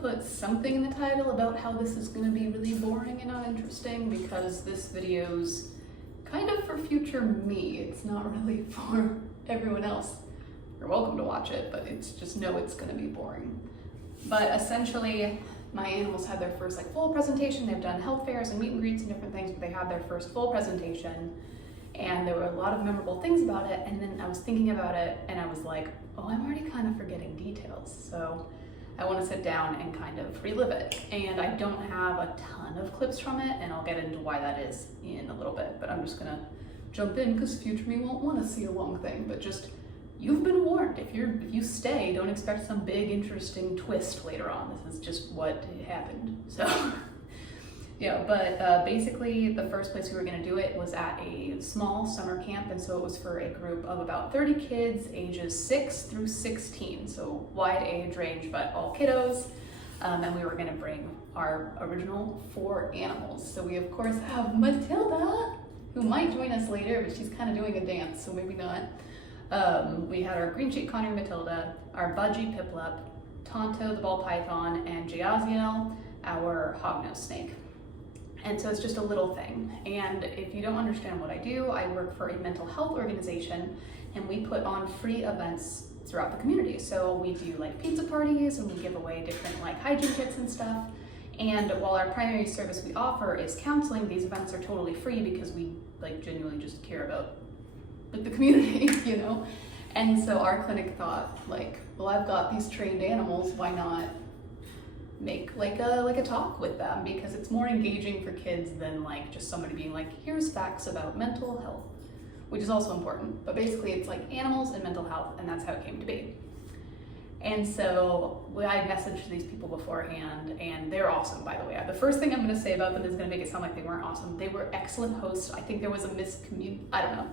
put something in the title about how this is going to be really boring and uninteresting, because this video's kind of for future me. It's not really for everyone else. You're welcome to watch it, but it's just know it's going to be boring. But essentially, my animals had their first full presentation. They've done health fairs and meet and greets and different things, but they had their first full presentation, and there were a lot of memorable things about it. And then I was thinking about it, and I was like, oh, I'm already kind of forgetting details. So I want to sit down and kind of relive it. And I don't have a ton of clips from it, and I'll get into why that is in a little bit, but I'm just gonna jump in because future me won't want to see a long thing. But just, you've been warned. If you stay, don't expect some big interesting twist later on. This is just what happened. So yeah, but basically the first place we were gonna do it was at a small summer camp, and so it was for a group of about 30 kids ages 6 through 16, so wide age range, but all kiddos. And we were gonna bring our original 4 animals. So we of course have Matilda, who might join us later, but she's kind of doing a dance, so maybe not. We had our green cheek conure Matilda, our budgie piplup, Tonto the ball python, and Jaziel, our hognose snake. And so it's just a little thing. And if you don't understand what I do, I work for a mental health organization, and we put on free events throughout the community. So we do pizza parties, and we give away different hygiene kits and stuff. And while our primary service we offer is counseling, these events are totally free because we genuinely just care about the community, you know? And so our clinic thought well, I've got these trained animals, why not make a talk with them, because it's more engaging for kids than just somebody being here's facts about mental health, which is also important, but basically it's animals and mental health, and that's how it came to be. And so I messaged these people beforehand, and they're awesome, by the way. The first thing I'm going to say about them is going to make it sound like they weren't awesome. They were excellent hosts. I think there was a I don't know.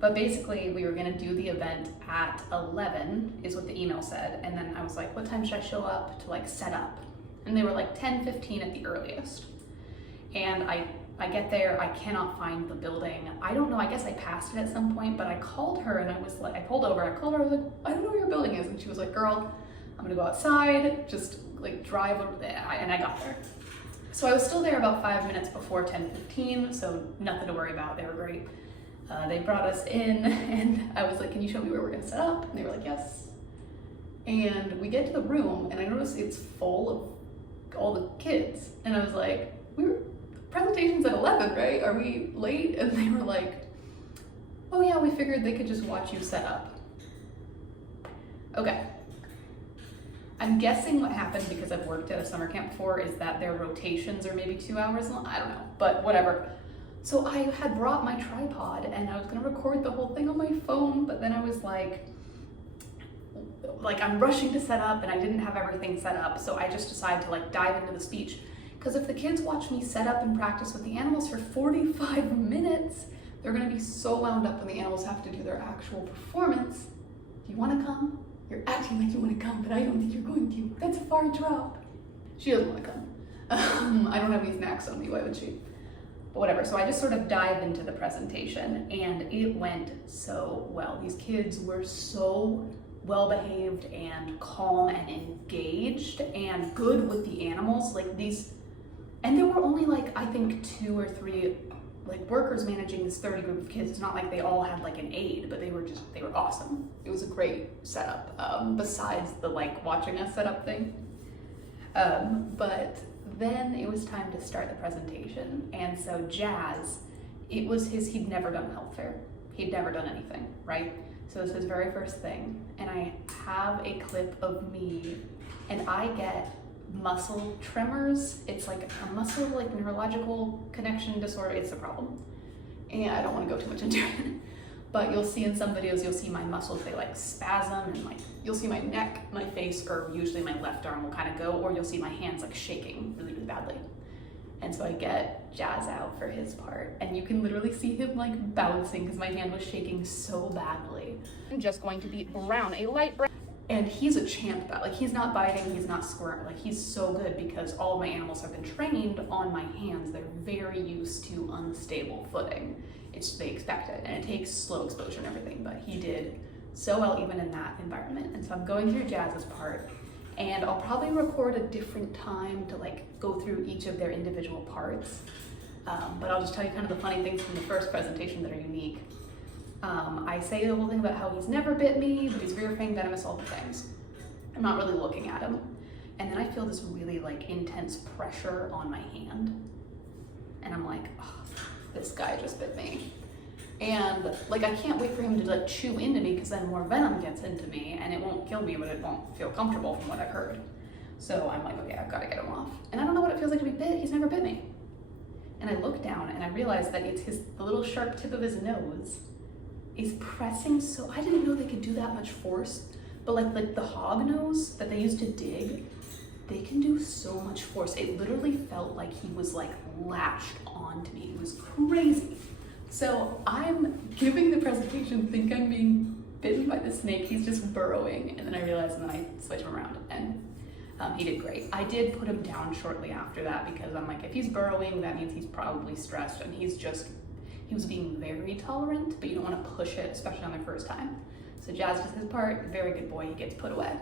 But basically, we were gonna do the event at 11, is what the email said. And then I was like, what time should I show up to set up? And they were 10:15 at the earliest. And I get there, I cannot find the building. I don't know, I guess I passed it at some point, but I called her and I pulled over, I was like, I don't know where your building is. And she was like, girl, I'm gonna go outside, just drive over there. And I got there. So I was still there about 5 minutes before 10:15, so nothing to worry about, they were great. They brought us in, and I was like, can you show me where we're gonna set up? And they were like, yes. And we get to the room, and I notice it's full of all the kids. And I was like, presentation's at 11, right? Are we late? And they were like, oh yeah, we figured they could just watch you set up. Okay. I'm guessing what happened, because I've worked at a summer camp before, is that their rotations are maybe 2 hours long. I don't know, but whatever. So I had brought my tripod, and I was gonna record the whole thing on my phone, but then I was like I'm rushing to set up, and I didn't have everything set up, so I just decided to dive into the speech. Because if the kids watch me set up and practice with the animals for 45 minutes, they're gonna be so wound up when the animals have to do their actual performance. Do you wanna come? You're acting like you wanna come, but I don't think you're going to. That's a far drop. She doesn't wanna come. I don't have any snacks on me, why would she? But whatever, so I just sort of dived into the presentation, and it went so well. These kids were so well behaved and calm and engaged and good with the animals. And there were only I think 2 or 3 workers managing this 30 group of kids. It's not like they all had an aide, but they were awesome. It was a great setup, besides the watching us set up thing. But then it was time to start the presentation. And so Jazz, he'd never done a health fair. He'd never done anything, right? So it was his very first thing. And I have a clip of me, and I get muscle tremors. It's a muscle neurological connection disorder. It's a problem. And I don't want to go too much into it. But you'll see in some videos, you'll see my muscles, they spasm, and you'll see my neck, my face, or usually my left arm will kind of go, or you'll see my hands shaking really, really badly. And so I get Jazz out for his part, and you can literally see him bouncing because my hand was shaking so badly. I'm just going to be brown, a light brown. And he's a champ about he's not biting, he's not squirting, he's so good because all of my animals have been trained on my hands. They're very used to unstable footing. They expect it, and it takes slow exposure and everything, but he did so well even in that environment. And so I'm going through Jazz's part, And I'll probably record a different time to like go through each of their individual parts. But I'll just tell you kind of the funny things from the first presentation that are unique. I say the whole thing about how he's never bit me, but he's rear fang venomous all the times. I'm not really looking at him. And then I feel this really like intense pressure on my hand. And I'm like, oh, this guy just bit me. And like, I can't wait for him to like chew into me, because then more venom gets into me and it won't kill me, but it won't feel comfortable from what I've heard. So I'm like, okay, I've got to get him off. And I don't know what it feels like to be bit. He's never bit me. And I look down and I realize that it's the little sharp tip of his nose is pressing. So I didn't know they could do that much force, but like the hog nose that they used to dig, they can do so much force. It literally felt like he was like latched onto me. It was crazy. So I'm giving the presentation, think I'm being bitten by the snake. He's just burrowing. And then I realized, and then I switch him around, and he did great. I did put him down shortly after that, because I'm like, if he's burrowing, that means he's probably stressed, and he was being very tolerant, but you don't want to push it, especially on their first time. So Jazz does his part, very good boy, he gets put away.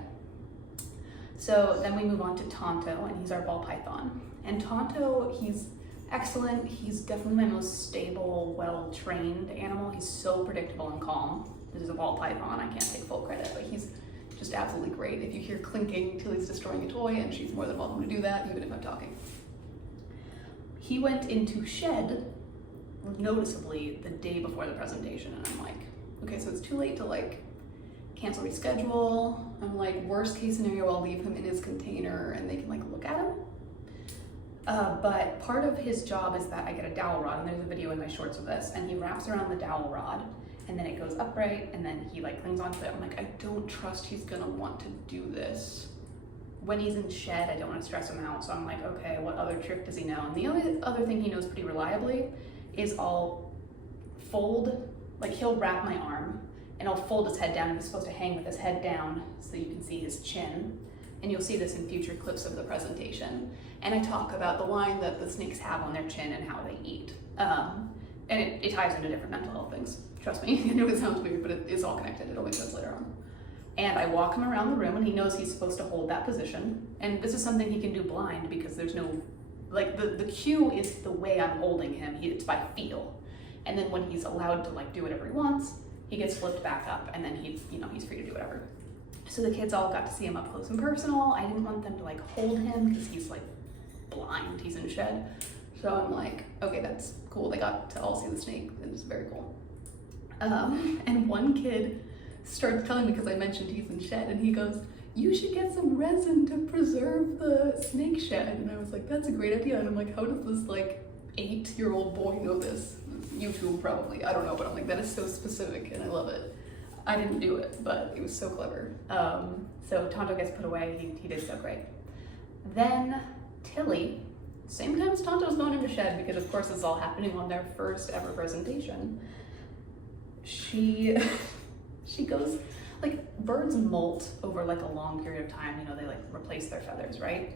So then we move on to Tonto, and he's our ball python. And Tonto, he's excellent. He's definitely my most stable, well-trained animal. He's so predictable and calm. This is a ball python, I can't take full credit, but he's just absolutely great. If you hear clinking, Tilly's destroying a toy, and she's more than welcome to do that, even if I'm talking. He went into shed noticeably the day before the presentation, and I'm like, okay, so it's too late to like cancel, reschedule. I'm like, worst case scenario, I'll leave him in his container and they can like look at him. But part of his job is that I get a dowel rod, and there's a video in my shorts of this, and he wraps around the dowel rod, and then it goes upright, and then he like clings onto it. I'm like, I don't trust he's gonna want to do this. When he's in shed, I don't want to stress him out, so I'm like, okay, what other trick does he know? And the only other thing he knows pretty reliably is I'll fold, like he'll wrap my arm, and I'll fold his head down. He's supposed to hang with his head down so you can see his chin. And you'll see this in future clips of the presentation. And I talk about the line that the snakes have on their chin and how they eat. And it ties into different mental health things. Trust me, I know it sounds weird, but it is all connected. It'll make sense later on. And I walk him around the room, and he knows he's supposed to hold that position. And this is something he can do blind, because there's no, like the cue is the way I'm holding him. It's by feel. And then when he's allowed to like do whatever he wants, he gets flipped back up, and then he's free to do whatever. So the kids all got to see him up close and personal. I didn't want them to like hold him, because he's like blind, he's in shed. So I'm like, okay, that's cool. They got to all see the snake. It was very cool. And one kid starts telling me, because I mentioned he's in shed, and he goes, you should get some resin to preserve the snake shed. And I was like, that's a great idea. And I'm like, how does this like 8-year-old boy know this? YouTube probably, I don't know, but I'm like, that is so specific and I love it. I didn't do it, but it was so clever. So Tonto gets put away, he did so great. Then Tilly, same time as Tonto's going into shed, because of course this is all happening on their first ever presentation. She goes, like birds molt over like a long period of time, they like replace their feathers, right?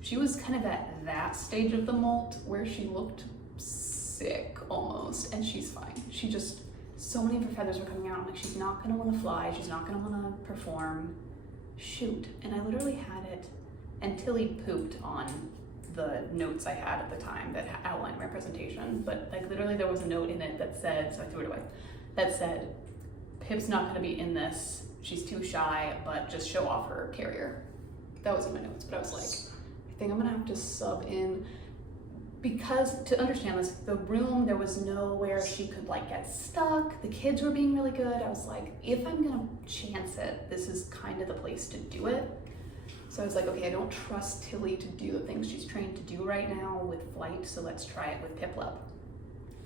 She was kind of at that stage of the molt where she looked sick almost, and she's fine. She just, so many of her feathers were coming out. I'm like, she's not gonna wanna fly, she's not gonna wanna perform. Shoot, and I literally had it, and Tilly pooped on the notes I had at the time that outlined my presentation, but like literally there was a note in it that said, so I threw it away, that said, Pip's not gonna be in this, she's too shy, but just show off her carrier. That was in my notes, but I was like, I think I'm gonna have to sub in, because to understand this, the room, there was nowhere she could like get stuck. The kids were being really good. I was like, if I'm gonna chance it, this is kind of the place to do it. So I was like, okay, I don't trust Tilly to do the things she's trained to do right now with flight, so let's try it with Piplup.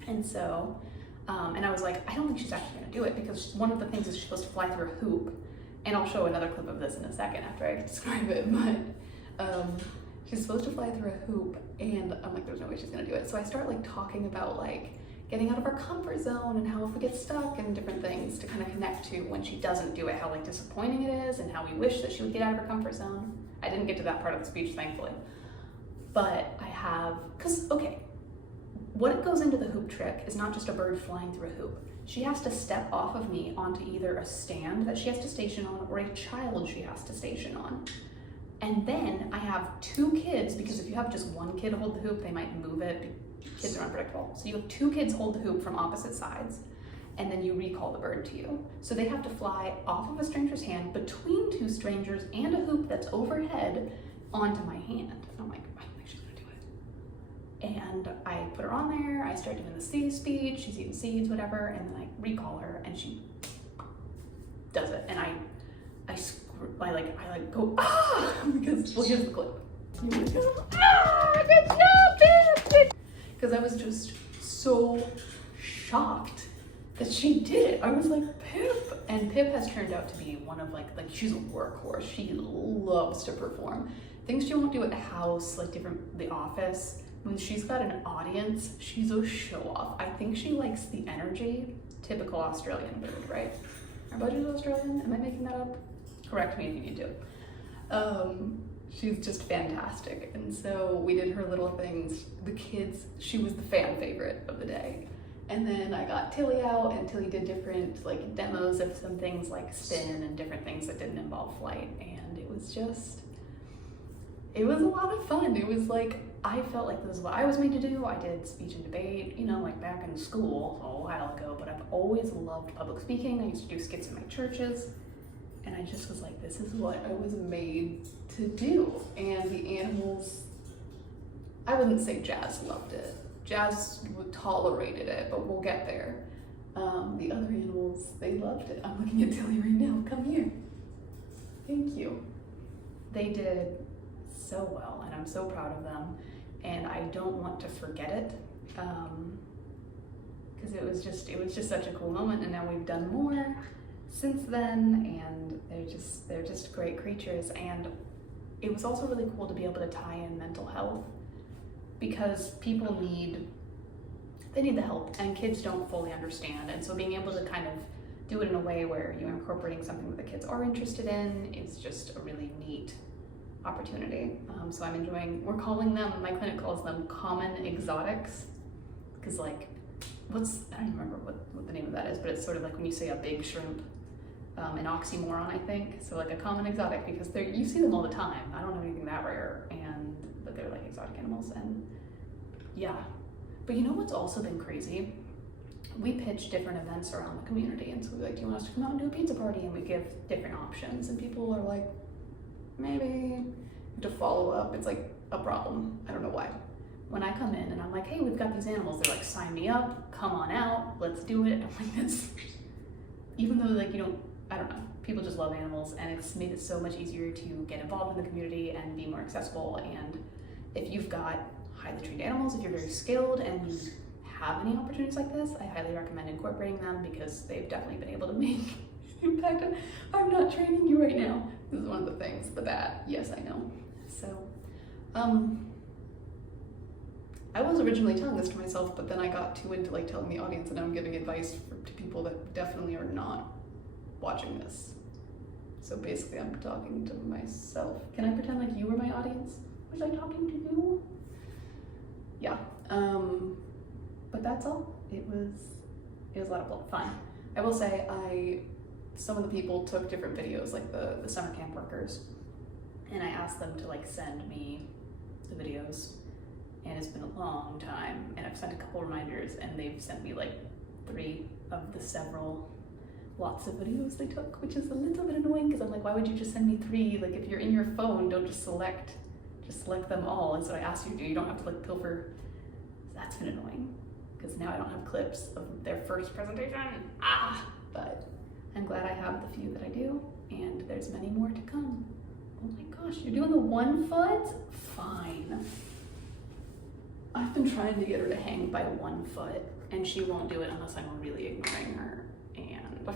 And so, and I was like, I don't think she's actually gonna do it, because one of the things is she's supposed to fly through a hoop, and I'll show another clip of this in a second after I describe it, but she's supposed to fly through a hoop, and I'm like, there's no way she's gonna do it. So I start like talking about like getting out of our comfort zone and how if we get stuck and different things to kind of connect to when she doesn't do it, how like disappointing it is and how we wish that she would get out of her comfort zone. I didn't get to that part of the speech, thankfully. But I have, okay, what goes into the hoop trick is not just a bird flying through a hoop. She has to step off of me onto either a stand that she has to station on or a child she has to station on. And then I have 2 kids, because if you have just one kid hold the hoop, they might move it. Kids are unpredictable. So you have 2 kids hold the hoop from opposite sides, and then you recall the bird to you. So they have to fly off of a stranger's hand, between 2 strangers and a hoop that's overhead, onto my hand. And I'm like, I don't think she's gonna do it. And I put her on there, I start doing the seed speech, she's eating seeds, whatever, and then I recall her, and she does it. And I go, ah, because, well, here's the clip. Ah, good job, Pip! Because I was just so shocked that she did it. I was like, Pip! And Pip has turned out to be one of like she's a workhorse. She loves to perform. Things she won't do at the house, like the office. When she's got an audience, she's a show off. I think she likes the energy. Typical Australian bird, right? Our budget is Australian? Am I making that up? Correct me if you need to. She's just fantastic. And so we did her little things. The kids, she was the fan favorite of the day. And then I got Tilly out, and Tilly did different like demos of some things like spin and different things that didn't involve flight. And it was a lot of fun. It was like, I felt like this is what I was made to do. I did speech and debate, you know, like back in school a while ago, but I've always loved public speaking. I used to do skits in my churches. And I just was like, this is what I was made to do. And the animals, I wouldn't say Jazz loved it. Jazz tolerated it, but we'll get there. The other animals, they loved it. I'm looking at Tilly right now. Come here. Thank you. They did so well, and I'm so proud of them. And I don't want to forget it, because it was just such a cool moment. And now we've done more since then, and they're just great creatures. And it was also really cool to be able to tie in mental health, because people need the help, and kids don't fully understand. And so being able to kind of do it in a way where you're incorporating something that the kids are interested in is just a really neat opportunity. So I'm enjoying, we're calling them, my clinic calls them common exotics, because like, I don't remember what the name of that is, but it's sort of like when you say a big shrimp, an oxymoron, I think. So like a common exotic, because you see them all the time. I don't have anything that rare, but they're like exotic animals. And yeah, but you know what's also been crazy? We pitch different events around the community, and so we're like, do you want us to come out and do a pizza party? And we give different options, and people are like, maybe. To follow up, it's like a problem. I don't know why. When I come in and I'm like, hey, we've got these animals, they're like, sign me up, come on out, let's do it. I'm like, this, even though like I don't know, people just love animals, and it's made it so much easier to get involved in the community and be more accessible. And if you've got highly trained animals, if you're very skilled and you have any opportunities like this, I highly recommend incorporating them, because they've definitely been able to make impact. I'm not training you right now. This is one of the things, the bad, yes, I know. So, I was originally telling this to myself, but then I got too into like telling the audience, and now I'm giving advice to people that definitely are not watching this. So basically I'm talking to myself. Can I pretend like you were my audience? Was I talking to you? Yeah, but that's all. It was a lot of fun. I will say some of the people took different videos, like the summer camp workers, and I asked them to like send me the videos, and it's been a long time, and I've sent a couple reminders, and they've sent me like 3 of the lots of videos they took, which is a little bit annoying, because I'm like, why would you just send me 3? Like, if you're in your phone, don't just select them all. And so I asked you to, you don't have to like pilfer. That's been annoying, because now I don't have clips of their first presentation. But I'm glad I have the few that I do, and there's many more to come. Oh my gosh, you're doing the 1 foot? Fine. I've been trying to get her to hang by 1 foot, and she won't do it unless I'm really ignoring her. And